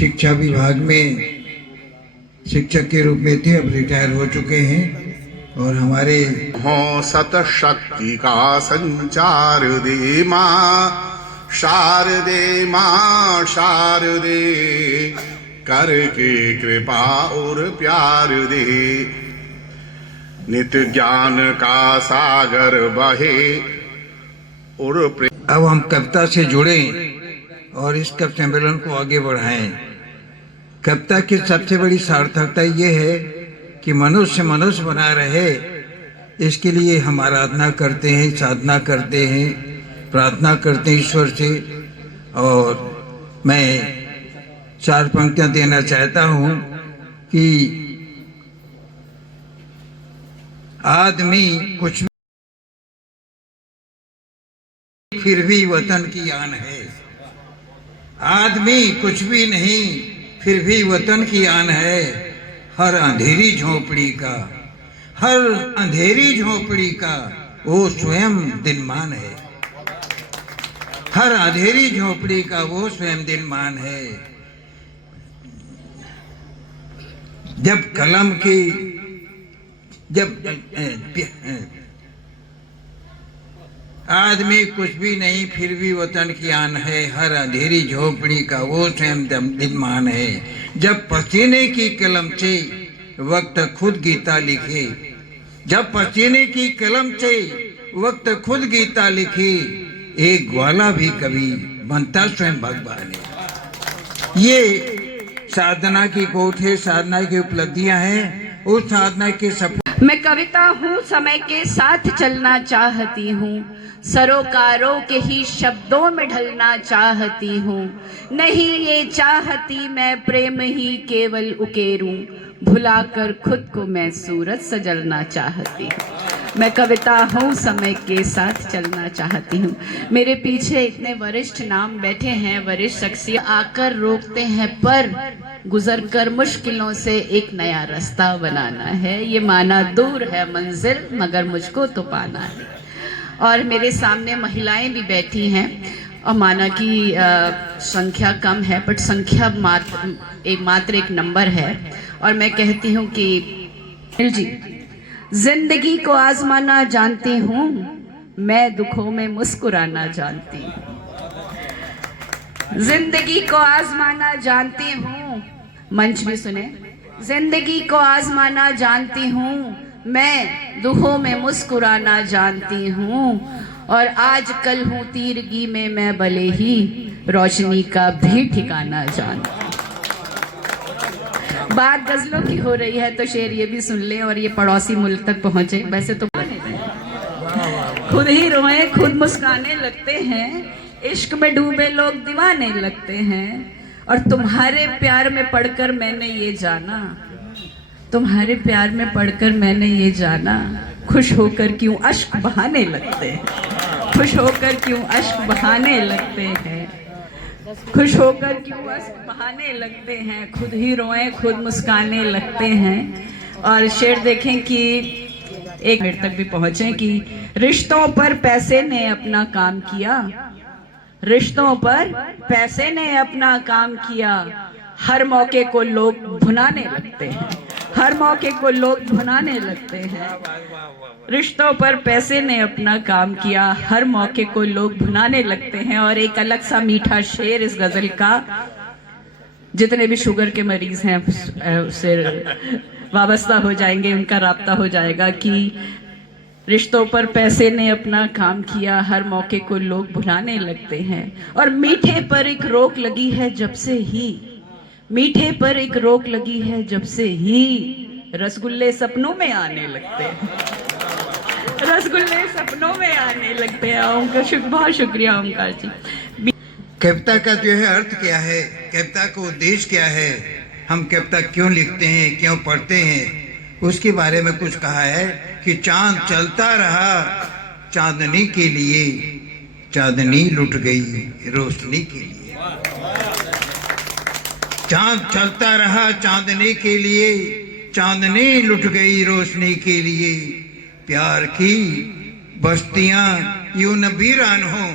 शिक्षा विभाग में शिक्षक के रूप में थे, अब रिटायर हो चुके हैं। और हमारे हो सत शक्ति का संचार दे माँ शारदे, माँ शारदे, करके कृपा और प्यार दे। नित्य ज्ञान का सागर बहे और अब हम कविता से जुड़ें और इस कवि सम्मेलन को आगे बढ़ाएं। कविता की सबसे बड़ी सार्थकता ये है कि मनुष्य मनुष्य बना रहे, इसके लिए हम आराधना करते हैं, साधना करते हैं, प्रार्थना करते हैं ईश्वर से। और मैं 4 पंक्तियां देना चाहता हूं कि आदमी कुछ फिर भी वतन की आन है। आदमी कुछ भी नहीं फिर भी वतन की आन है। हर अंधेरी झोपड़ी का, हर अंधेरी झोपड़ी का वो स्वयं दिनमान है। हर अंधेरी झोपड़ी का वो स्वयं दिनमान है। जब कलम की आदमी कुछ भी नहीं फिर भी वतन की आन है। हर अंधेरी झोपड़ी का वो स्वयं दिनमान है। जब पसीने की कलम से वक्त खुद गीता लिखे, जब पसीने की कलम से वक्त खुद गीता लिखे, एक ग्वाला भी कभी बनता स्वयं भगवान है। ये साधना की कोट है, साधना की उपलब्धियां हैं। उस साधना के सफल मैं कविता हूँ, समय के साथ चलना चाहती हूँ, सरोकारों के ही शब्दों में ढलना चाहती हूँ। नहीं ये चाहती मैं प्रेम ही केवल उकेरूं, भुलाकर खुद को मैं सूरज सजलना चाहती हूँ। मैं कविता हूँ, समय के साथ चलना चाहती हूँ। मेरे पीछे इतने वरिष्ठ नाम बैठे हैं, वरिष्ठ शख्सियत आकर रोकते हैं, पर गुजरकर मुश्किलों से एक नया रास्ता बनाना है। ये माना दूर है मंजिल मगर मुझको तो पाना है। और मेरे सामने महिलाएं भी बैठी हैं और माना कि संख्या कम है, बट संख्या मात्र एक नंबर है। और मैं कहती हूँ कि जी, जिंदगी को आजमाना जानती हूँ, मैं दुखों में मुस्कुराना जानती हूँ। जिंदगी को आजमाना जानती हूँ, मंच भी सुने। जिंदगी को आजमाना जानती हूँ, मैं दुखों में मुस्कुराना जानती हूँ। और आज कल हूँ तीरगी में मैं भले ही रोशनी का भी ठिकाना जानती हूँ। बात गजलों की हो रही है तो शेर ये भी सुन लें और ये पड़ोसी मुल्क तक पहुंचे। वैसे तो खुद ही रोए खुद मुस्काने लगते हैं, इश्क में डूबे लोग दीवाने लगते हैं। और तुम्हारे प्यार में पढ़कर मैंने ये जाना, तुम्हारे प्यार में पढ़कर मैंने ये जाना, खुश होकर क्यों अश्क बहाने लगते हैं, खुश होकर क्यों अश्क बहाने लगते हैं, खुश होकर क्यों अश्क बहाने लगते हैं। खुद ही रोए खुद मुस्काने लगते हैं। और शेर देखें कि एक मिनट तक भी पहुंचे कि रिश्तों पर पैसे ने अपना काम किया, रिश्तों पर पैसे ने अपना काम किया। हर मौके को लोग भुनाने लगते हैं, हर मौके को लोग भुनाने लगते हैं। रिश्तों पर पैसे ने अपना काम किया, हर मौके को लोग भुनाने लगते हैं। और एक अलग सा मीठा शेर इस गजल का, जितने भी शुगर के मरीज हैं उससे वाबस्ता हो जाएंगे, उनका राब्ता हो जाएगा कि रिश्तों पर पैसे ने अपना काम किया, हर मौके को लोग भुलाने लगते हैं। और मीठे पर एक रोक लगी है जब से ही, मीठे पर एक रोक लगी है जब से ही, रसगुल्ले सपनों में आने लगते हैं, रसगुल्ले सपनों में आने लगते हैं। ओंकार, बहुत शुक्रिया ओंकार जी। कविता का जो है अर्थ क्या है, कविता का उद्देश्य क्या है, हम कविता क्यों लिखते हैं, क्यों पढ़ते हैं, उसके बारे में कुछ कहा है कि चांद चलता रहा चांदनी के लिए, चांदनी लुट गई रोशनी के लिए। चांद चलता रहा चांदनी के लिए, चांदनी लुट गई रोशनी के लिए। प्यार की बस्तियां यूं न वीरान हो,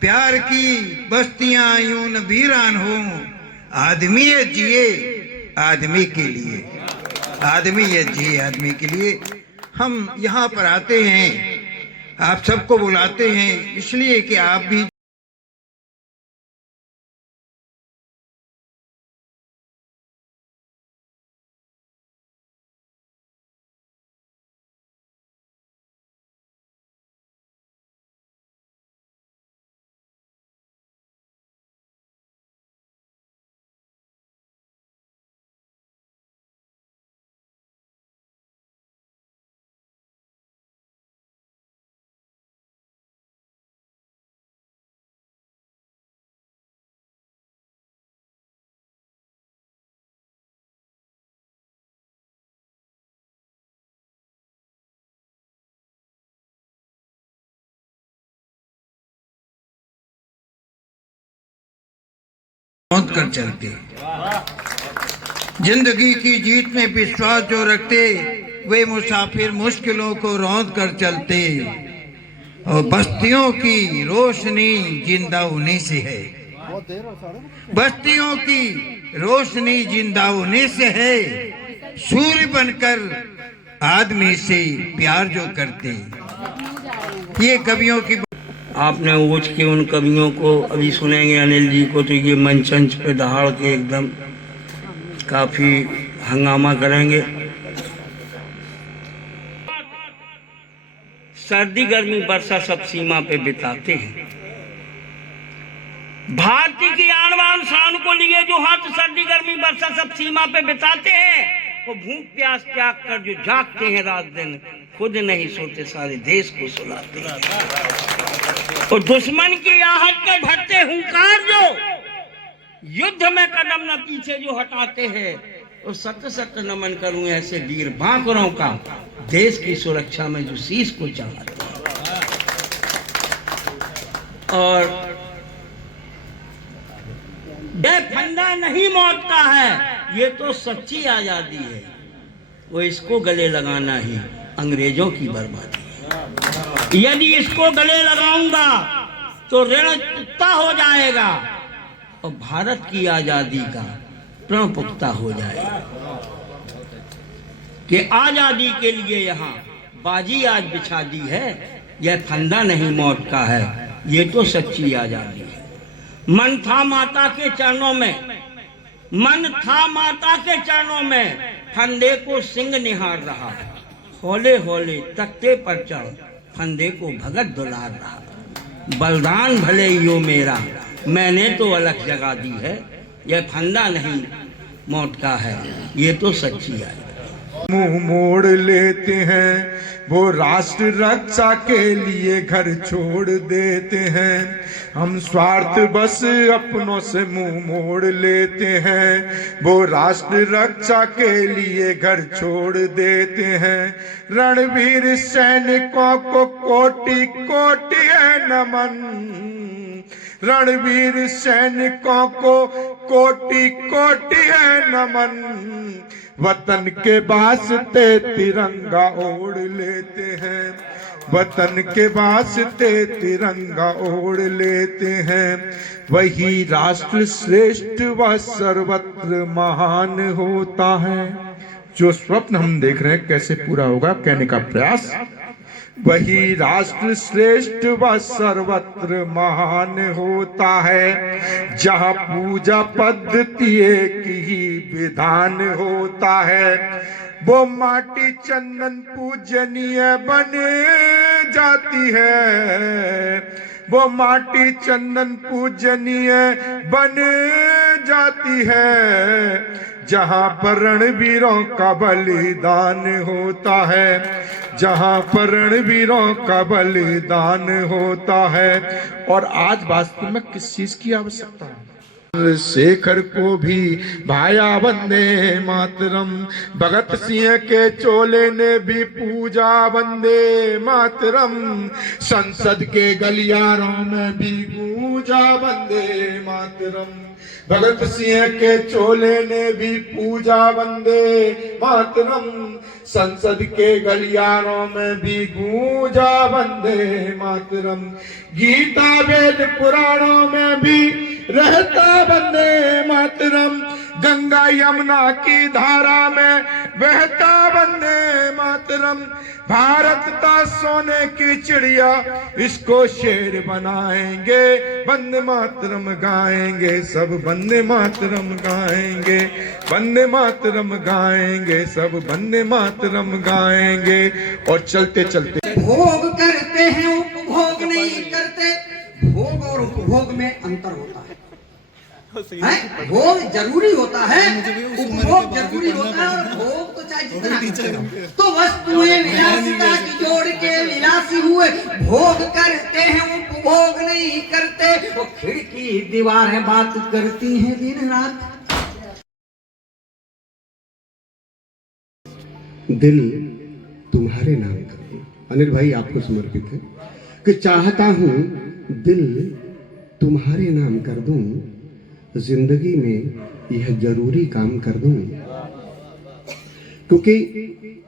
प्यार की बस्तियां यूं न वीरान हो, आदमीयत जिए आदमी के लिए, आदमीयत जिए आदमी के लिए। हम यहाँ पर आते हैं, आप सबको बुलाते हैं इसलिए कि आप भी पहुंच कर चलते। जिंदगी की जीत में विश्वास जो रखते वे मुसाफिर मुश्किलों को रौंद कर चलते, और बस्तियों की रोशनी जिंदा उन्हीं से है, बस्तियों की रोशनी जिंदा उन्हीं से है, सूर्य बनकर आदमी से प्यार जो करते। ये कवियों की आपने ऊँच के उन कवियों को अभी सुनेंगे अनिल जी को, तो ये मंचंच पे दहाड़ के एकदम काफी हंगामा करेंगे। सर्दी गर्मी वर्षा सब सीमा पे बिताते हैं। भारती की आन बान शान को लिए जो हाथ सर्दी गर्मी वर्षा सब सीमा पे बिताते हैं, वो भूख प्यास त्याग कर जो जागते हैं रात दिन, खुद नहीं सोते सारे देश को सुलाते हैं। और दुश्मन की आहट के भरते हुंकार जो युद्ध में कदम न पीछे जो हटाते हैं, और सत सत नमन करूं ऐसे वीर बांकुरों का, देश की सुरक्षा में जो शीश को चढ़ाते हैं। और यह फंदा नहीं मौत का है, ये तो सच्ची आजादी है, वो इसको गले लगाना ही अंग्रेजों की बर्बादी है। यदि इसको गले लगाऊंगा तो ऋण पुख्ता हो जाएगा और भारत की आजादी का प्रण पुख्ता हो जाएगा। कि आजादी के लिए यहाँ बाजी आज बिछा दी है, यह फंदा नहीं मौत का है, ये तो सच्ची आजादी है। मन था माता के चरणों में, मन था माता के चरणों में, फंदे को सिंह निहार रहा, हौले हौले तख्ते पर चढ़ फंदे को भगत दुलार रहा। बलिदान भले यो मेरा, मैंने तो अलग जगा दी है, यह फंदा नहीं मौत का है, ये तो सच्ची है। मुंह मोड़ लेते हैं वो राष्ट्र रक्षा के लिए घर छोड़ देते हैं। हम स्वार्थ बस अपनों से मुंह मोड़ लेते हैं, वो राष्ट्र रक्षा के लिए घर छोड़ देते हैं। रणवीर सैनिकों को कोटि कोटि है नमन, रणवीर सैनिकों को कोटि कोटि है नमन। वतन के वास्ते तिरंगा ओढ़ लेते हैं, वतन के वास्ते तिरंगा ओढ़ लेते हैं। वही राष्ट्र श्रेष्ठ व सर्वत्र महान होता है। जो स्वप्न हम देख रहे हैं कैसे पूरा होगा, कहने का प्रयास। वही राष्ट्र श्रेष्ठ व सर्वत्र महान होता है, जहाँ पूजा पद्धति एक ही विधान होता है। वो माटी चंदन पूजनीय बन जाती है, वो माटी चंदन पूजनीय बन जाती है। जहाँ पर रणवीरों का बलिदान होता है, जहाँ पर रणवीरों का बलिदान होता है। और आज वास्तव में किस चीज की आवश्यकता है? शेखर को भी भाया वंदे मातरम, भगत सिंह के चोले ने भी पूजा वंदे मातरम। संसद के गलियारों में भी गूंजा वंदे मातरम, भगत सिंह के चोले ने भी पूजा वंदे मातरम। संसद के गलियारों में भी गूंजा वंदे मातरम। गीता वेद पुराणों में भी रहता वंदे मातरम। गंगा यमुना की धारा में बहता वंदे मातरम। भारत का सोने की चिड़िया, इसको शेर बनाएंगे, वंदे मातरम गाएंगे, सब वंदे मातरम गाएंगे, वंदे मातरम गाएंगे, सब वंदे मातरम गाएंगे। और चलते चलते भोग करते हैं, उपभोग नहीं करते। भोग और उपभोग में अंतर होता है। भोग जरूरी होता है, उपभोग जरूरी होता है, और भोग तो चाहे जितना करो। तो वस्तुएं विलासिता की जोड़ के विलासी हुए भोग करते हैं, उपभोग नहीं करते। वो खिड़की दीवारें बात करती हैं दिन रात। दिल तुम्हारे नाम कर दूं, अनिल भाई आपको समर्पित है कि चाहता हूं दिल तुम्हारे नाम कर दूं, जिंदगी में यह जरूरी काम कर दूं। क्योंकि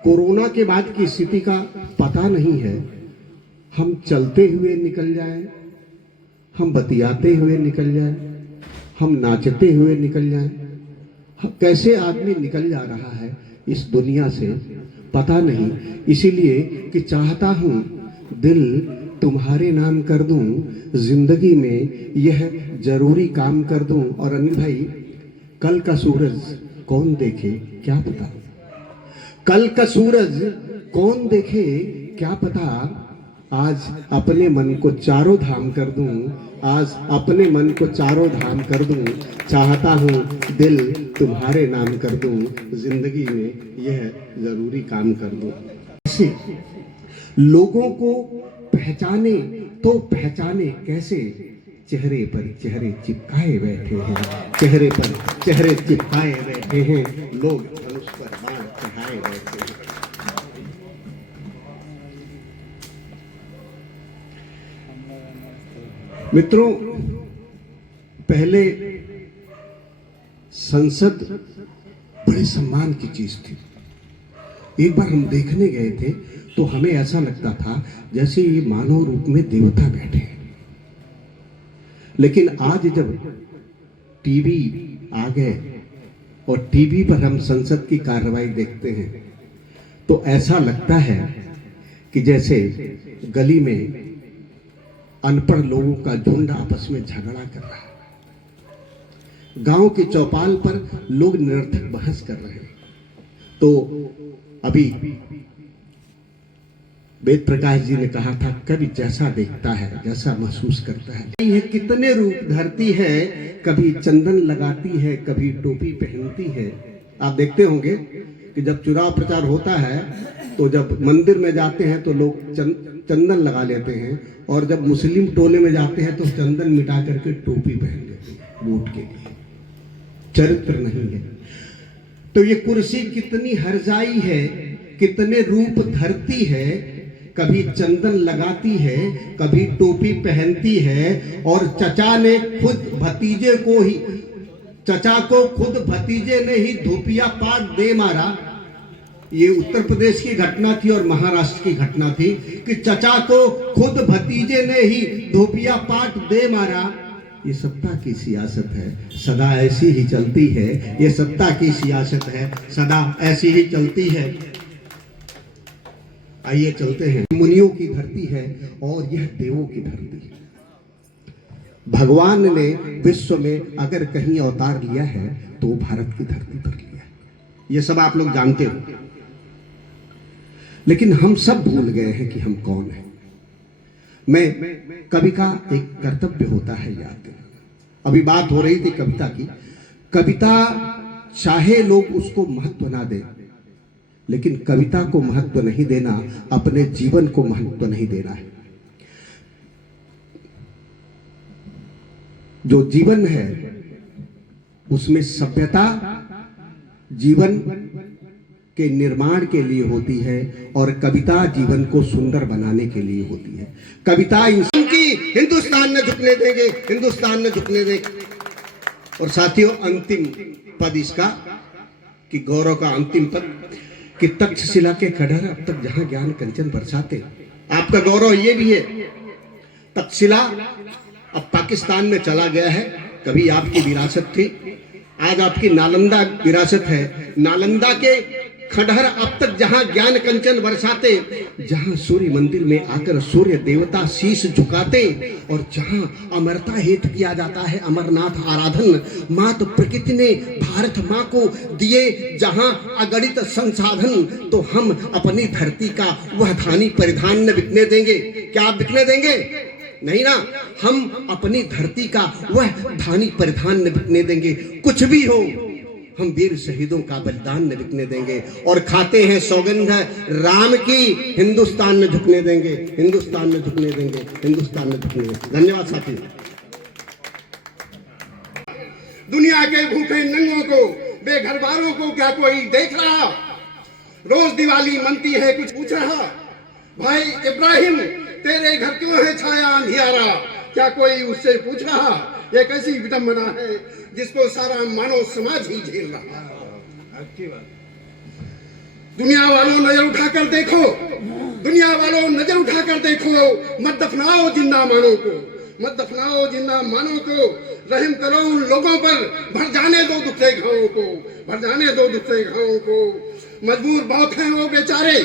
कोरोना के बाद की स्थिति का पता नहीं है, हम चलते हुए निकल जाएं, हम बतियाते हुए निकल जाएं, हम नाचते हुए निकल जाएं, कैसे आदमी निकल जा रहा है इस दुनिया से पता नहीं। इसीलिए कि चाहता हूं दिल तुम्हारे नाम कर दूं, जिंदगी में यह जरूरी काम कर दूं। और अनिल भाई, कल का सूरज कौन देखे क्या पता, कल का सूरज कौन देखे क्या पता। आज अपने मन को चारों धाम कर दूं, आज अपने मन को चारों धाम कर दूं। चाहता हूं दिल तुम्हारे नाम कर दूं, जिंदगी में यह जरूरी काम कर दूं। ऐसे लोगों को पहचाने तो पहचाने कैसे, चेहरे पर चेहरे चिपकाए बैठे हैं, चेहरे पर चेहरे चिपकाए बैठे हैं, लोग धनुष पर बाण चढ़ाए बैठे हैं। मित्रों, पहले संसद बड़े सम्मान की चीज थी। एक बार हम देखने गए थे तो हमें ऐसा लगता था जैसे ये मानव रूप में देवता बैठे हैं। लेकिन आज जब टीवी आ गए और टीवी पर हम संसद की कार्रवाई देखते हैं तो ऐसा लगता है कि जैसे गली में अनपढ़ लोगों का झुंड आपस में झगड़ा कर रहा है, गांव की चौपाल पर लोग निरर्थक बहस कर रहे हैं। तो अभी वेद प्रकाश जी ने कहा था, कभी जैसा देखता है जैसा महसूस करता है। ये कितने रूप धरती है, कभी चंदन लगाती है, कभी टोपी पहनती है। आप देखते होंगे कि जब चुनाव प्रचार होता है तो जब मंदिर में जाते हैं तो लोग चंदन लगा लेते हैं, और जब मुस्लिम टोले में जाते हैं तो चंदन मिटा करके टोपी पहन लेते हैं वोट के लिए। चरित्र नहीं है। तो ये कुर्सी कितनी हरजाई है, कितने रूप धरती है, कभी चंदन लगाती है, कभी टोपी पहनती है। और चचा ने खुद भतीजे को ही, चचा को खुद भतीजे ने ही धोपिया पाट दे मारा। ये उत्तर प्रदेश की घटना थी और महाराष्ट्र की घटना थी कि चचा को खुद भतीजे ने ही धोपिया पाट दे मारा। ये सत्ता की सियासत है, सदा ऐसी ही चलती है। ये सत्ता की सियासत है, सदा ऐसी ही चलती है। आइए चलते हैं। मुनियों की धरती है और यह देवों की धरती है। भगवान ने विश्व में अगर कहीं अवतार लिया है तो भारत की धरती पर लिया है। ये सब आप लोग जानते हो। लेकिन हम सब भूल गए हैं कि हम कौन हैं। मैं कवि का एक कर्तव्य होता है याद देना। अभी बात हो रही थी कविता की। कविता चाहे लोग उसको महत्व ना दें, लेकिन कविता को महत्व नहीं देना, अपने जीवन को महत्व नहीं देना है। जो जीवन है उसमें सभ्यता जीवन के निर्माण के लिए होती है और कविता जीवन को सुंदर बनाने के लिए होती है। कविता इंसान की हिंदुस्तान ने झुकने देंगे, हिंदुस्तान ने झुकने देंगे। और साथियों, अंतिम पद इसका कि गौरव का अंतिम पद कि तक्षशिला के खंडहर अब तक जहां ज्ञान कंचन बरसाते। आपका गौरव ये भी है, तक्षशिला अब पाकिस्तान में चला गया है कभी आपकी विरासत थी, आज आपकी नालंदा विरासत है। नालंदा के खंडहर अब तक जहां ज्ञान कंचन बरसाते, जहां सूर्य मंदिर में आकर सूर्य देवता शीश झुकाते, और जहां अमरता हेतु किया जाता है अमरनाथ आराधन, मात प्रकृति ने भारत माँ को दिए जहां अगणित संसाधन, तो हम अपनी धरती का वह धानी परिधान न बिकने देंगे। क्या आप बिकने देंगे? नहीं ना, हम अपनी धरती का वह धानी परिधान न बिकने देंगे। कुछ भी हो, हम वीर शहीदों का बलिदान न बिकने देंगे, और खाते हैं सौगंध राम की, हिंदुस्तान में झुकने देंगे, हिंदुस्तान में झुकने देंगे, हिंदुस्तान में झुकने देंगे। धन्यवाद साथी। दुनिया के भूखे नंगों को, बेघरवारों को क्या कोई देख रहा? रोज दिवाली मनती है, कुछ पूछ रहा? भाई इब्राहिम, तेरे घर क्यों है छाया अंधियारा? क्या कोई उससे पूछ रहा? ये कैसी विडंबना है जिसको सारा मानव समाज ही झेल रहा है। दुनिया वालों नजर उठाकर देखो, दुनिया वालों नजर उठाकर देखो, मत दफनाओ जिंदा मानों को, मत दफनाओ जिंदा मानों को। रहम करो उन लोगों पर, भर जाने दो दुखते घावों को, भर जाने दो दुखते घावों को। मजबूर बहुत हैं वो बेचारे,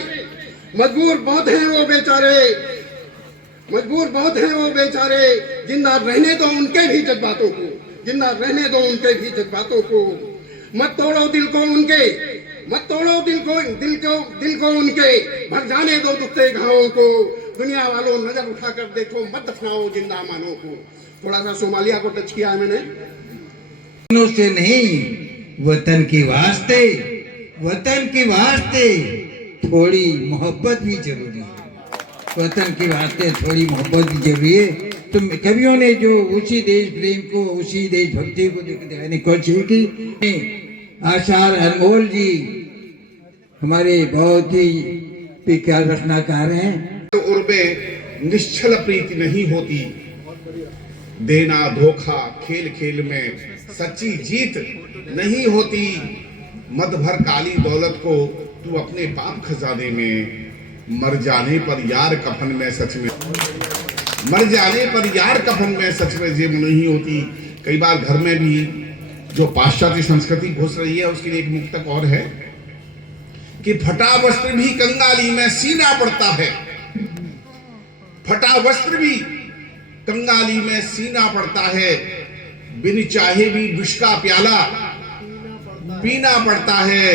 मजबूर बहुत हैं वो बेचारे, मजबूर बहुत हैं वो बेचारे। जिंदा रहने दो उनके भी जज्बातों को, जिंदा रहने दो उनके भी जज्बातों को। मत तोड़ो दिल को उनके, मत तोड़ो दिल को उनके, भर जाने दो दुखते घावों को। दुनिया वालों नजर उठाकर देखो, मत दफनाओ जिंदा मानों को। थोड़ा सा सोमालिया को टच किया है मैंने। से नहीं, वतन के वास्ते, वतन के वास्ते थोड़ी मोहब्बत भी जरूरी है। वतन के वास्ते थोड़ी मोहब्बत भी जरूरी है। तो कवियों ने जो उसी देश प्रेम को, उसी देशभक्ति को दिखाने की कोशिश की। आचार अनमोल जी हमारे बहुत ही प्यार रचनाकार हैं। तो उर्बे निश्चल प्रीति नहीं होती, देना धोखा खेल खेल में सच्ची जीत नहीं होती। मत भर काली दौलत को तू अपने पाप खजाने में, मर जाने पर यार कफन में सच में, मर जाने पर यार कफन में सच में जेब नहीं होती। कई बार घर में भी जो पाश्चात्य संस्कृति घुस रही है, उसके लिए एक मुक्तक और है कि फटा वस्त्र भी कंगाली में सीना पड़ता है, फटा वस्त्र भी कंगाली में सीना पड़ता है। बिन चाहे भी विष का प्याला पीना पड़ता है।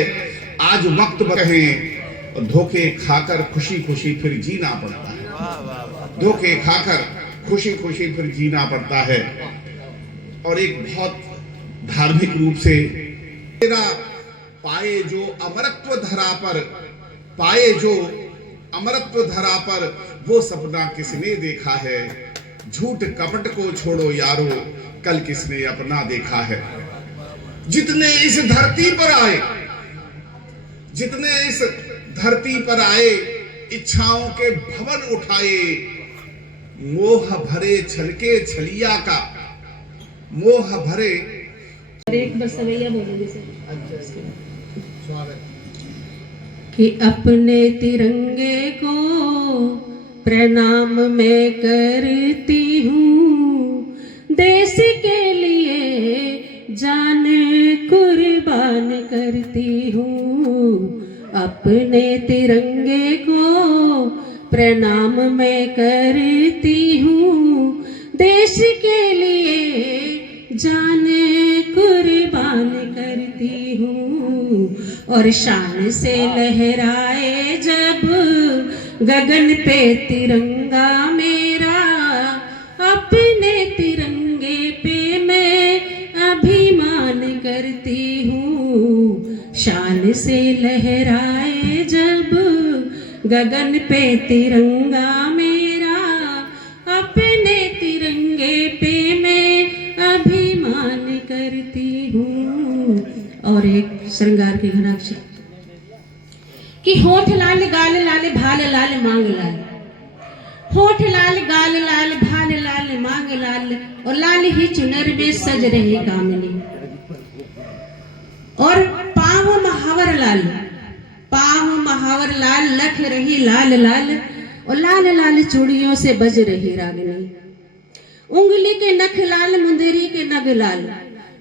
आज वक्त कहें और धोखे खाकर खुशी खुशी फिर जीना पड़ता है, धोखे खाकर खुशी खुशी फिर जीना पड़ता है। और एक बहुत धार्मिक रूप से तेरा पाए जो अमरत्व धरा पर, पाए जो अमरत्व धरा पर, वो सपना किसने देखा है? झूठ कपट को छोड़ो यारो, कल किसने अपना देखा है? जितने इस धरती पर आए, जितने इस धरती पर आए, इच्छाओं के भवन उठाए। मोह भरे छलके छलिया का, मोह भरे। एक बार सवैया बोलोगे सर कि अपने तिरंगे को प्रणाम मैं करती हूँ, देश के लिए जान कुर्बान करती हूँ। अपने तिरंगे को प्रणाम मैं करती हूँ, देश के लिए जान कुर्बान करती हूँ। और शान से लहराए जब गगन पे तिरंगा मेरा, अपने तिरंगे पे मैं अभिमान करती हूँ। शान से लहराए जब गगन पे तिरंगा मेरा, अपने तिरंगे पे मैं अभिमान करती हूँ। और एक श्रृंगार के घनाक्षर कि होठ लाल गाल लाल भाल लाल मांग लाल, होठ लाल गाल लाल भाल लाल मांग लाल, और लाल ही चुनर में सज रहे कामनी। और पाँव महावर लाल, पाँव महावर लाल, लख रही लाल लाल, और लाल लाल चूड़ियों से बज रही रागनी। उंगली के नख लाल मुंदरी के नग लाल,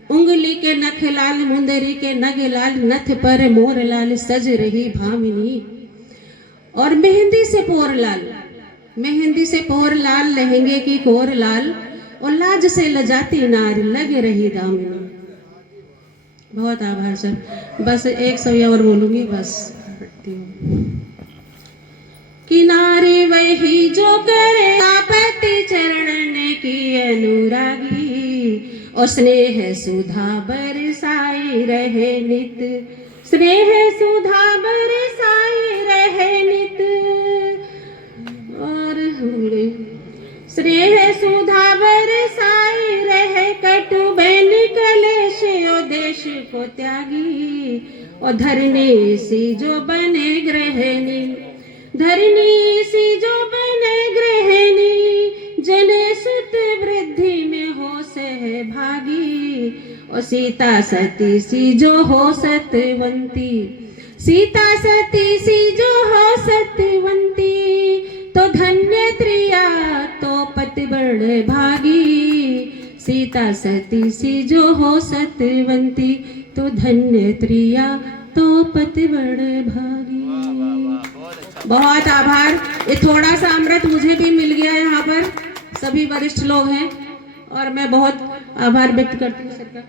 उंगली के नख लाल मुंदरी के नग लाल, नथ पर मोर लाल सज रही भामिनी। और मेहंदी से पोर लाल, मेहंदी से पोर लाल, लहंगे की कोर लाल, और लाज से लजाती नार लग रही दामिनी। बहुत आभार सर, बस एक सौ और बोलूंगी बस। किनारे वही जो करे आपति चरण की अनुरागी, और स्नेह सुधा बरसाई रहे नित, स्नेह सुधा बरसाई रहे नित। और स्नेह सुधा बरसाई रहे, कटु बन कलेश और देश को त्यागी, और धरनी सी जो बने गृहिणी, धरनी सी जो बने गृहिणी, जने सुत वृद्धि में हो सहभागी, और सीता सती सी जो हो सतवंती, सीता सती सी जो हो सतवंती, तो धन्य त्रिया तो पतिव्रत भागी, सीता सती सी जो हो सतवंती, तो धन्य त्रिया तो पतिव्रत भागी। बहुत आभार। ये थोड़ा सा अमृत मुझे भी मिल गया यहाँ पर, सभी वरिष्ठ लोग हैं और मैं बहुत आभार व्यक्त करती हूँ सबका।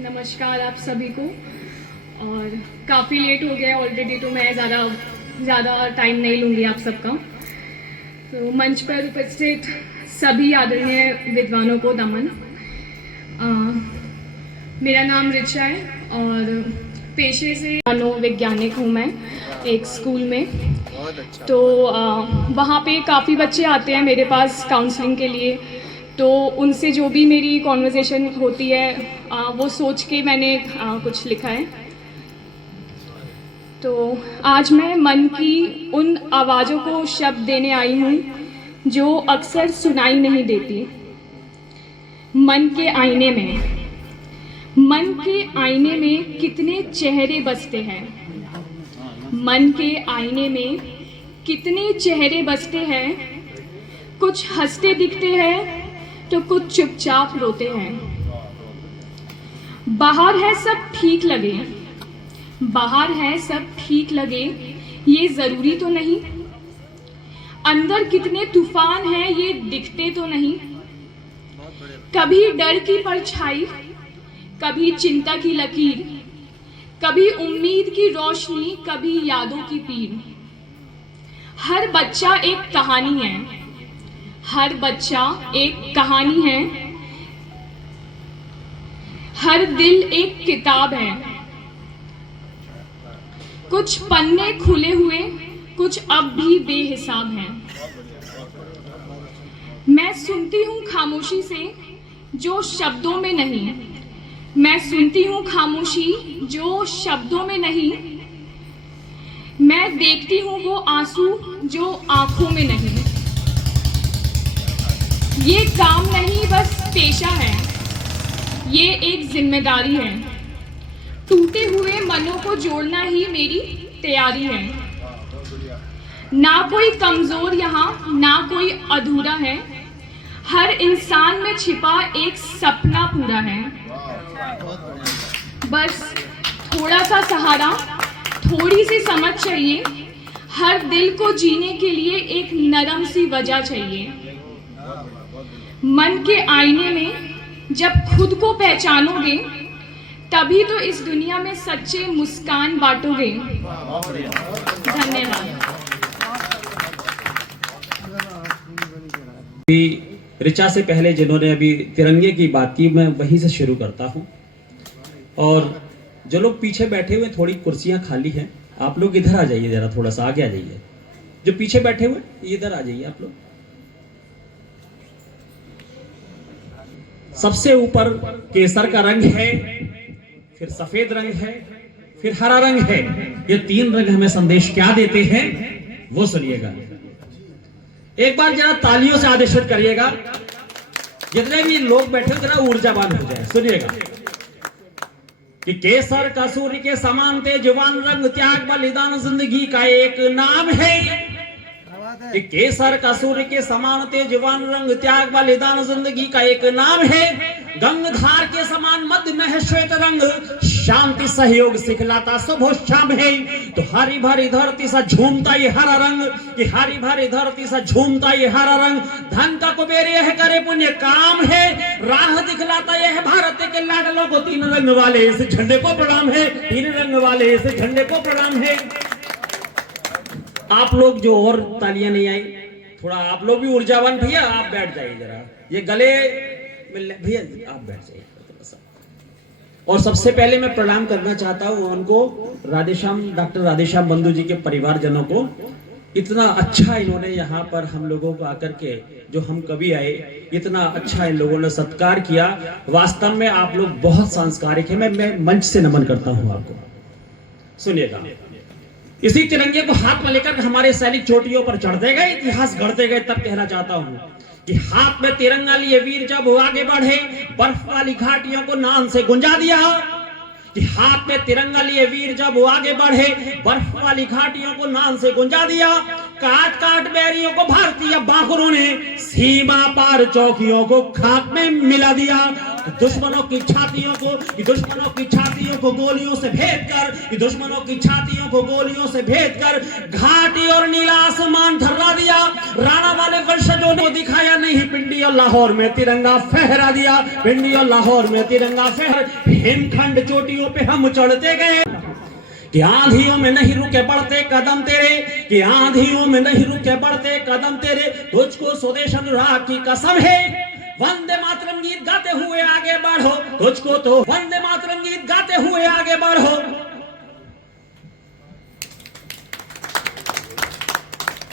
नमस्कार आप सभी को। और काफ़ी लेट हो गया ऑलरेडी, तो मैं ज़्यादा टाइम नहीं लूँगी आप सबका। तो मंच पर उपस्थित सभी आदरणीय विद्वानों को नमन। मेरा नाम ऋचा है और पेशे से मनोवैज्ञानिक हूँ मैं एक स्कूल में। तो वहाँ पे काफ़ी बच्चे आते हैं मेरे पास काउंसलिंग के लिए, तो उनसे जो भी मेरी कॉन्वर्सेशन होती है वो सोच के मैंने कुछ लिखा है। तो आज मैं मन की उन आवाज़ों को शब्द देने आई हूँ जो अक्सर सुनाई नहीं देती। मन के आईने में, मन के आईने में कितने चेहरे बसते हैं, मन के आईने में कितने चेहरे बसते हैं। कुछ हंसते दिखते हैं तो कुछ चुपचाप रोते हैं। बाहर है सब ठीक लगे, बाहर है सब ठीक लगे, ये ज़रूरी तो नहीं। अंदर कितने तूफान हैं ये दिखते तो नहीं। कभी डर की परछाई, कभी चिंता की लकीर, कभी उम्मीद की रोशनी, कभी यादों की पीर। हर बच्चा एक कहानी है, हर बच्चा एक कहानी है। हर दिल एक किताब है, कुछ पन्ने खुले हुए, कुछ अब भी बेहिसाब हैं। मैं सुनती हूँ खामोशी से जो शब्दों में नहीं, मैं सुनती हूँ खामोशी जो शब्दों में नहीं। मैं देखती हूँ वो आंसू जो आंखों में नहीं। ये काम नहीं बस पेशा है, ये एक जिम्मेदारी है। टूटे हुए मनों को जोड़ना ही मेरी तैयारी है। ना कोई कमजोर यहाँ, ना कोई अधूरा है। हर इंसान में छिपा एक सपना पूरा है। बस थोड़ा सा सहारा, थोड़ी सी समझ चाहिए। हर दिल को जीने के लिए एक नरम सी वजह चाहिए। मन के आईने में जब खुद को पहचानोगे, तभी तो इस दुनिया में सच्चे मुस्कान बांटोगे। धन्यवाद। ऋचा से पहले जिन्होंने अभी तिरंगे की बात की, मैं वहीं से शुरू करता हूं। और जो लोग पीछे बैठे हुए, थोड़ी कुर्सियां खाली हैं, आप लोग इधर आ जाइए, जरा थोड़ा सा आगे आ जाइए। जो पीछे बैठे हुए इधर आ जाइए आप लोग। सबसे ऊपर केसर का रंग है, फिर सफेद रंग है, फिर हरा रंग है। ये तीन रंग हमें संदेश क्या देते हैं वो सुनिएगा। एक बार जरा तालियों से आदेशित करिएगा, जितने भी लोग बैठे हो जरा ऊर्जावान हो जाए। सुनिएगा कि केसर का सूर्य के समान तेजवान रंग, त्याग बलिदान जिंदगी का एक नाम है। कि केसर का सूर्य के समान तेजवान रंग, त्याग बलिदान जिंदगी का एक नाम है। गंगाधार के समान मध्य में है श्वेत रंग, शांति सहयोग सिखलाता शुभ श्याम है। तो हरी भरी धरती सा झूमता ये हरा रंग, कि हरी भरी धरती सा झूमता ये हरा रंग। धन का कुबेर यह करे पुण्य काम है, राह दिखलाता यह भारत के लाडलों को। तीन रंग वाले इस झंडे को प्रणाम है, तीन रंग वाले इस झंडे को प्रणाम है। आप लोग जो और तालियां नहीं आई, थोड़ा आप लोग भी ऊर्जावान, भैया आप बैठ जाइए जरा, ये गले भैया आप बैठ जाइए थोड़ा सा। और सबसे पहले मैं प्रणाम करना चाहता हूं उनको, राधेश्याम, डॉक्टर राधेश्याम बंधु जी के परिवारजनों को। इतना अच्छा इन्होंने यहाँ पर हम लोगों को आकर के, जो हम कभी आए, इतना अच्छा इन लोगों ने सत्कार किया। वास्तव में आप लोग बहुत सांस्कारिक है। मैं मंच से नमन करता हूं आपको। सुनिएगा, इसी तिरंगे को हाथ में लेकर हमारे सैनिक चोटियों पर चढ़ते गए, इतिहास गढ़ते गए। तब कहना चाहता हूं कि हाथ में तिरंगा लिए वीर जब वो आगे बढ़े, बर्फ वाली घाटियों को नाम से गुंजा दिया। कि हाथ में तिरंगा लिए वीर जब वो आगे बढ़े, बर्फ वाली घाटियों को नाम से गुंजा दिया। काट काट बैरियों को भारतीय बाखुरों ने सीमा पार चौकियों को खाक में मिला दिया। दुश्मनों की छातियों को गोलियों से भेद कर, दुश्मनों की छातियों को गोलियों से भेद कर घाटी और नीला आसमान धर्रा दिया। राणा वाले वंशजों ने दिखाया नहीं, पिंडी और लाहौर में तिरंगा फहरा दिया, पिंडी और लाहौर में तिरंगा फहर। हिमखंड चोटियों पे हम चढ़ते गए, कि आंधियों में नहीं रुके बढ़ते कदम तेरे, कि आंधियों में नहीं रुके बढ़ते कदम तेरे। तुझको स्वदेश अनुराग की कसम है, वंदे मातरम गीत गाते हुए आगे बढ़ो। तुझको तो वंदे मातरम गीत गाते हुए आगे बढ़ो।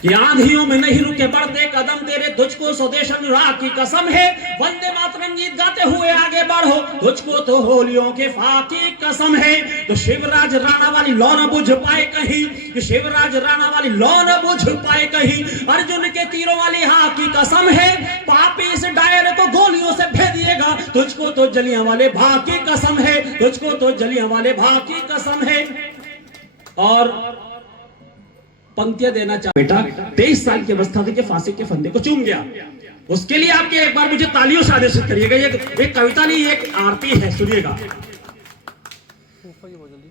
कि आंधियों में नहीं रुके बढ़ते कदम तेरे, तुझको स्वदेश अनुराग की कसम है। वंदे मातरम गीत गाते हुए आगे बढ़ो, तुझको तो होलियों के फाकी कसम है। तो शिवराज राणा वाली लौ न बुझ पाए कहीं, कि शिवराज राणा वाली लौ न बुझ पाए कहीं। अर्जुन के तीरों वाली हाँ की कसम है, पापी इस डायर को गोलियों से भेदिएगा। तुझको तो जलियांवाले बाग की कसम है, तुझको तो जलियांवाले बाग की कसम है। और पंक्तियां देना चाह बेटा 23 साल की अवस्था थी कि फांसी के फंदे को चूम गया। उसके लिए आपके एक बार मुझे तालियों से आदेशित करिएगा। एक कविता नहीं, एक आरती है, सुनिएगा।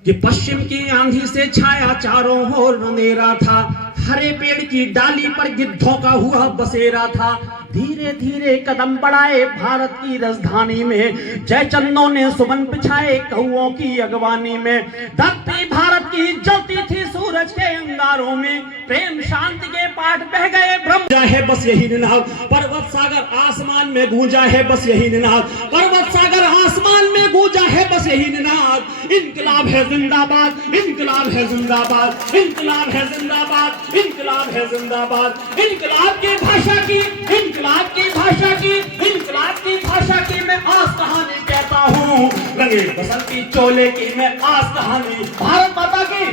कि पश्चिम की आंधी से छाया चारों ओर अंधेरा था, हरे पेड़ की डाली पर गिद्धों का हुआ बसेरा था। धीरे धीरे कदम बढ़ाए भारत की राजधानी में, जय चंदों ने सुमन बिछाए कौओं की अगवानी में। धरती भारत की जलती थी सूरज के अंगारों में, प्रेम शांति के पाठ बह गए ब्रह्म है बस यही निनाद। पर्वत सागर आसमान में गूंजा है बस यही निनाद, पर्वत सागर आसमान में गूंजा है बस यही निनाद। इनकलाब है जिंदाबाद, इनकलाब है जिंदाबाद, इनकलाब है जिंदाबाद, इनकलाब है जिंदाबाद। इनकलाब की भाषा की, इनकलाब की भाषा की, इनकलाब की भाषा की मैं आज कहानी कहता हूँ। रंगे बसंती चोले की मैं आज कहानी। भारत माता की,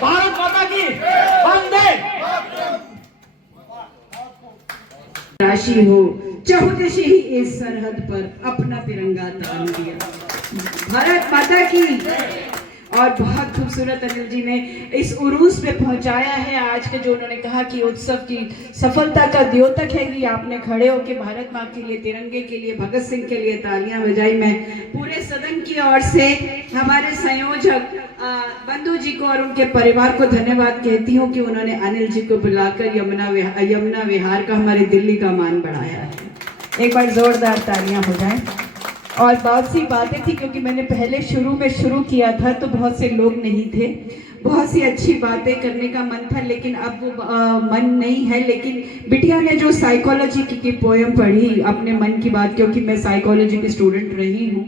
भारत माता की वंदे। राशि हो चहुत से ही इस सरहद पर अपना तिरंगा तान दिया। भारत माता की। और बहुत खूबसूरत अनिल जी ने इस उरूस पे पहुंचाया है आज के, जो उन्होंने कहा कि उत्सव की सफलता का द्योतक है कि आपने खड़े होकर भारत माँ के लिए, तिरंगे के लिए, भगत सिंह के लिए तालियां बजाई। मैं पूरे सदन की ओर से हमारे संयोजक बंधु जी को और उनके परिवार को धन्यवाद कहती हूँ कि उन्होंने अनिल जी को बुलाकर यमुना विहार का, हमारे दिल्ली का मान बढ़ाया है। एक बार जोरदार तालियां हो जाएं। और बहुत सी बातें थी, क्योंकि मैंने पहले शुरू किया था तो बहुत से लोग नहीं थे, बहुत सी अच्छी बातें करने का मन था, लेकिन अब वो मन नहीं है। लेकिन बिटिया ने जो साइकोलॉजी की पोएम पढ़ी, अपने मन की बात, क्योंकि मैं साइकोलॉजी की स्टूडेंट रही हूँ,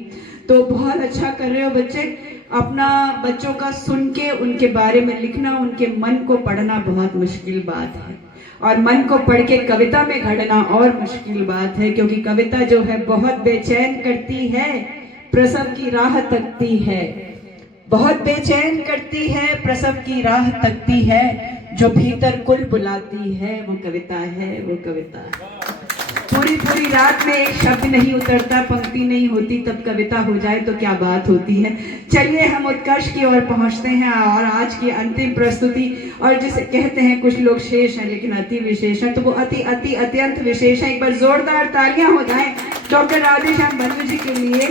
तो बहुत अच्छा कर रहे हो बच्चे। अपना बच्चों का सुन के उनके बारे में लिखना, उनके मन को पढ़ना बहुत मुश्किल बात है, और मन को पढ़ के कविता में घड़ना और मुश्किल बात है, क्योंकि कविता जो है बहुत बेचैन करती है, प्रसव की राह तकती है, बहुत बेचैन करती है, प्रसव की राह तकती है। जो भीतर कुल बुलाती है वो कविता है, वो कविता है। पूरी रात में एक शब्द नहीं उतरता, पंक्ति नहीं होती, तब कविता हो जाए तो क्या बात होती है। चलिए हम उत्कर्ष की ओर पहुंचते हैं और आज की अंतिम प्रस्तुति, और जिसे कहते हैं कुछ लोग शेष हैं लेकिन अति विशेष है, तो वो अति अति अत्यंत विशेष है। एक बार जोरदार तालियां हो जाएं डॉक्टर राधेश्याम बंधु जी के लिए,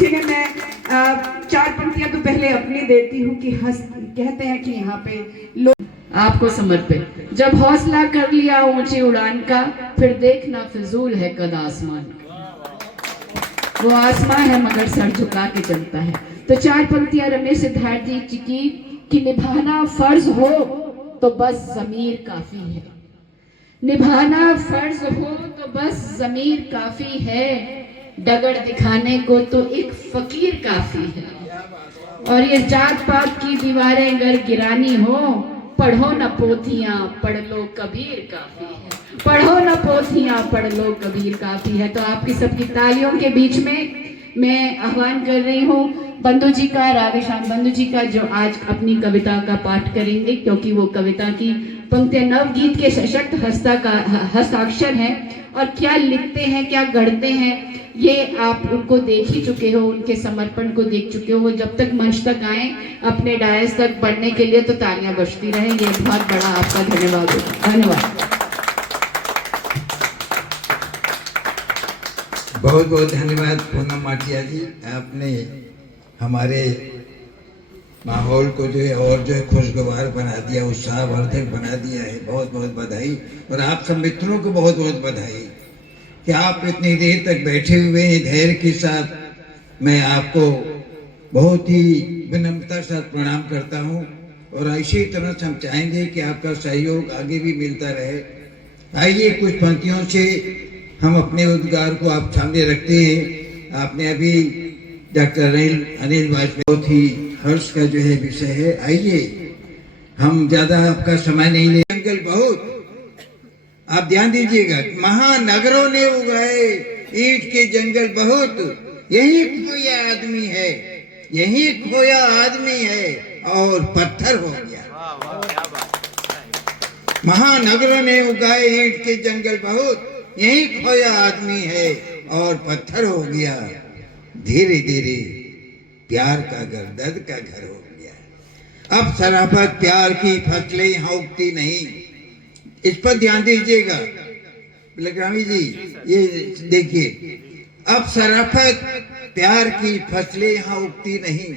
जिन्हें मैं 4 पंक्तियां तो पहले अपनी देती हूँ कि कहते हैं कि यहाँ पे लोग आपको समर्पित। जब हौसला कर लिया ऊंची उड़ान का, फिर देखना फिजूल है कद आसमान का। वो आसमान है मगर सर झुका के चलता है। तो 4 पंक्तियां रमेश सिद्धार्थ जी की कि निभाना फर्ज हो तो बस ज़मीर काफी है, निभाना फर्ज हो तो बस ज़मीर काफी है, डगर दिखाने को तो एक फकीर काफी है। और ये जात पात की दीवारें अगर गिरानी हो, पढ़ो न पोथियां पढ़ लो कबीर काफी है, पढ़ो न पोथियां पढ़ लो कबीर काफी है। तो आपकी सबकी तालियों के बीच में मैं आह्वान कर रही हूँ बंधु जी का, राधेश्याम बंधु जी का, जो आज अपनी कविता का पाठ करेंगे, क्योंकि वो कविता की पंक्तियां नवगीत के सशक्त हस्ताक्षर हैं। और क्या लिखते हैं, क्या गढ़ते हैं, ये आप उनको देख ही चुके हो, उनके समर्पण को देख चुके हो। वो जब तक मंच तक आए अपने डायस तक बढ़ने के लिए, तो तालियां बजती रहे। ये बहुत बड़ा आपका धन्यवाद होगा। धन्यवाद। बहुत बहुत धन्यवाद पूनम माटिया जी, आपने हमारे माहौल को जो है और जो है खुशगवार बना दिया, उत्साहवर्धक बना दिया है। बहुत बहुत बधाई, और आप सब मित्रों को बहुत बहुत बधाई कि आप इतनी देर तक बैठे हुए हैं धैर्य के साथ। मैं आपको बहुत ही विनम्रता के साथ प्रणाम करता हूँ, और इसी तरह से हम चाहेंगे कि आपका सहयोग आगे भी मिलता रहे। आइए कुछ पंक्तियों से हम अपने उद्गार को आप सामने रखते हैं। आपने अभी डॉक्टर अनिल वाजपेयी, बहुत ही हर्ष का जो है विषय है। आइए हम ज्यादा आपका समय नहीं ले। जंगल बहुत, आप ध्यान दीजिएगा, महानगरों ने उगाए ईंट के जंगल बहुत, यही खोया आदमी है, यही खोया आदमी है और पत्थर हो गया। महानगरों ने उगाए ईंट के जंगल बहुत, यही खोया आदमी है और पत्थर हो गया। धीरे धीरे प्यार का घर दर्द का घर हो गया। अब शराफत प्यार की फसलें यहाँ उगती नहीं। इस पर ध्यान दीजिएगा लग्रामी जी, ये देखिए, अब शराफत प्यार की फसलें यहाँ उगती नहीं,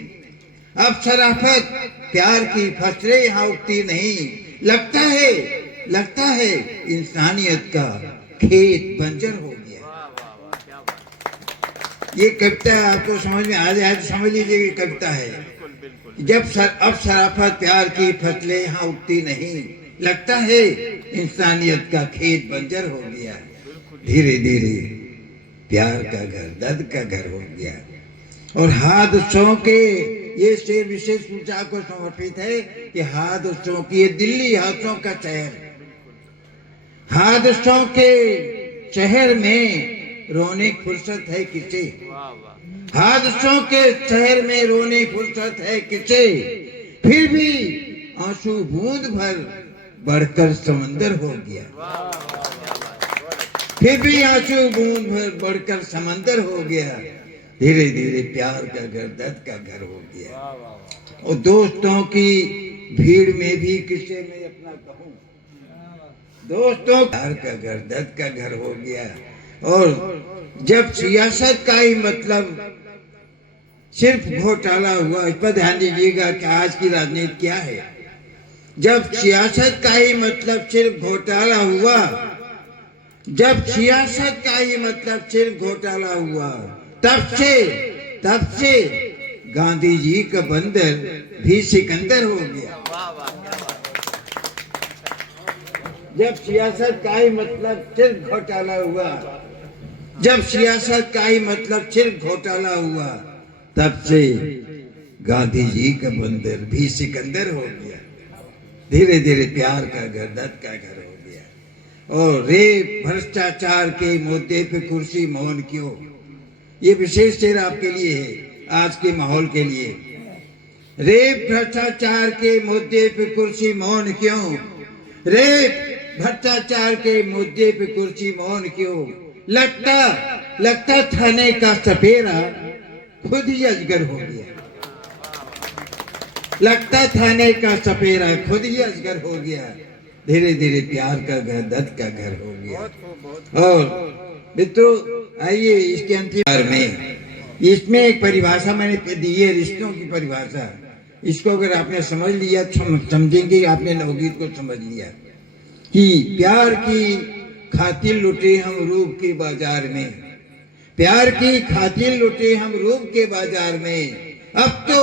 अब शराफत प्यार की फसलें यहाँ उगती नहीं। लगता है इंसानियत का खेत बंजर हो गया। ये कविता आपको समझ में आ जाए तो समझ लीजिए कि कविता है। अब शराफत प्यार की फसलें यहाँ उगती नहीं, लगता है इंसानियत का खेत बंजर हो गया। धीरे धीरे प्यार का घर दर्द का घर हो गया। और हादसों के, ये शेर विशेष पूजा को समर्पित है कि हादसों की, ये दिल्ली हादसों का शहर, हादसों के शहर में रोने की फुर्सत है किसे, हादसों के शहर में रोने की फुर्सत है किसे, फिर भी आंसू बूंद भर बढ़कर समंदर हो गया, फिर भी आंसू बूंद भर बढ़कर समंदर हो गया। धीरे धीरे प्यार का घर दर्द का घर हो गया। और दोस्तों की भीड़ में भी किसे मैं अपना कहूँ, दोस्तों प्यार का घर दर्द का घर हो गया। और जब सियासत का ही मतलब सिर्फ घोटाला हुआ, इस पर ध्यान दीजिएगा कि आज की राजनीति क्या है। जब सियासत का ही मतलब सिर्फ घोटाला हुआ, जब सियासत का ही मतलब सिर्फ घोटाला हुआ, तब से गांधी जी का बंदर भी सिकंदर हो गया। जब सियासत का ही मतलब सिर्फ घोटाला हुआ, जब सियासत का ही मतलब सिर्फ घोटाला हुआ, तब से गांधी जी का बंदर भी सिकंदर हो गया। धीरे धीरे प्यार का घर दर्द का घर हो गया। और रेप भ्रष्टाचार के मुद्दे पे कुर्सी मौन क्यों, ये विशेष शेर आपके लिए है, आज के माहौल के लिए। रेप भ्रष्टाचार के मुद्दे पे कुर्सी मौन क्यों, रेप भ्रष्टाचार के मुद्दे पे कुर्सी मौन क्यों, लगता थाने का सपेरा खुद ही अजगर हो गया। लगता थाने का सपेरा खुद ही अजगर हो गया। धीरे धीरे प्यार का घर दर्द का घर हो गया। और मित्रों, आइए इसके अंतिम में इसमें एक परिभाषा मैंने दी है, रिश्तों की परिभाषा। इसको अगर आपने समझ लिया तो समझेंगे आपने लोकगीत को समझ लिया कि प्यार की खातिर लुटे हम रूप के बाजार में, प्यार की खातिर लुटे हम रूप के बाजार में। अब तो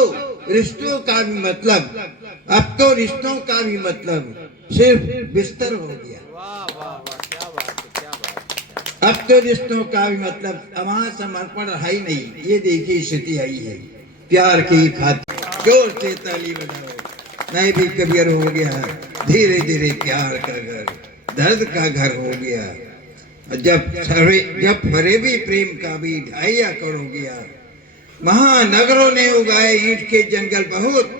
रिश्तों का भी मतलब सिर्फ बिस्तर हो गया। अब तो रिश्तों का भी मतलब वहां समर्पण रहा ही नहीं। ये देखिए स्थिति आई है। प्यार की खातिर जोर से ताली बजाओ। मैं भी कबीर हो गया, धीरे धीरे प्यार का घर दर्द का घर हो गया। जब फरेबी प्रेम का भी ढाइया करो गया। महानगरों ने उगाए ईंट के जंगल बहुत,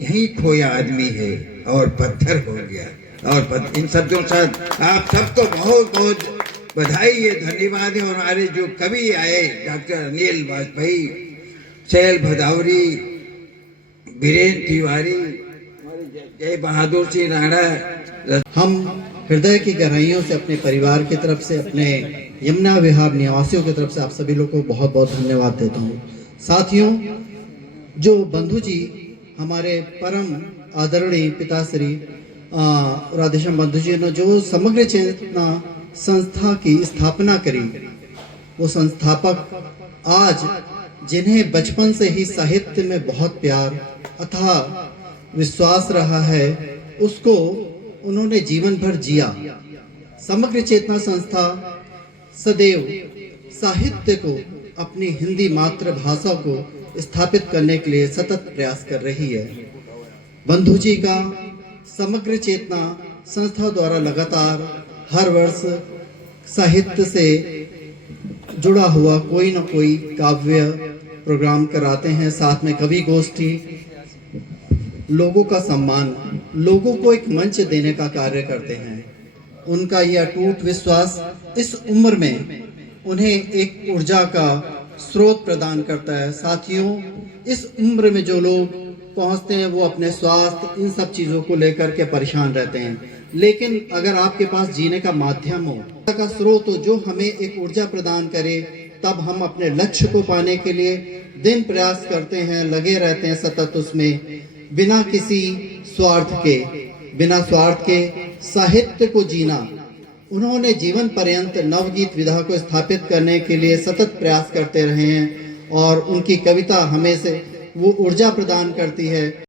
यहीं खोया आदमी है और पत्थर हो गया। और इन शब्दों के साथ आप सबको बहुत बहुत बधाई है, धन्यवाद है। और हमारे जो कवि आए डॉक्टर अनिल वाजपेयी, शैल भदावरी, बीरेन तिवारी, जय बहादुर सिंह राणा। हम हृदय की गहराइयों से अपने परिवार की तरफ से, अपने यमुना विहार निवासियों की तरफ से आप सभी लोगों को बहुत बहुत धन्यवाद देता हूँ। साथियों, जो बंधु जी हमारे परम आदरणीय पिताश्री राधेश्याम बंधु जी ने जो समग्र चेतना संस्था की स्थापना करी, वो संस्थापक आज जिन्हें बचपन से ही साहित्य में बहुत प्यार अथाह विश्वास रहा है, उसको उन्होंने जीवन भर जिया। समग्र चेतना संस्था सदैव साहित्य को, अपनी हिंदी मातृभाषा को स्थापित करने के लिए सतत प्रयास कर रही है। बंधु जी का समग्र चेतना संस्था द्वारा लगातार हर वर्ष साहित्य से जुड़ा हुआ कोई न कोई काव्य प्रोग्राम कराते हैं। साथ में कवि गोष्ठी, लोगों का सम्मान, लोगों को एक मंच देने का कार्य करते हैं। उनका यह अटूट विश्वास इस उम्र में उन्हें एक ऊर्जा का स्रोत प्रदान करता है। साथियों, इस उम्र में जो लोग पहुंचते हैं वो अपने स्वास्थ्य, इन सब चीज़ों को लेकर के परेशान रहते हैं। लेकिन अगर आपके पास जीने का माध्यम हो, का स्रोत हो जो हमें एक ऊर्जा प्रदान करे, तब हम अपने लक्ष्य को पाने के लिए दिन प्रयास करते हैं, लगे रहते हैं सतत उसमें, बिना किसी स्वार्थ के साहित्य को जीना। उन्होंने जीवन पर्यंत नवगीत विधा को स्थापित करने के लिए सतत प्रयास करते रहे हैं और उनकी कविता हमें से वो ऊर्जा प्रदान करती है।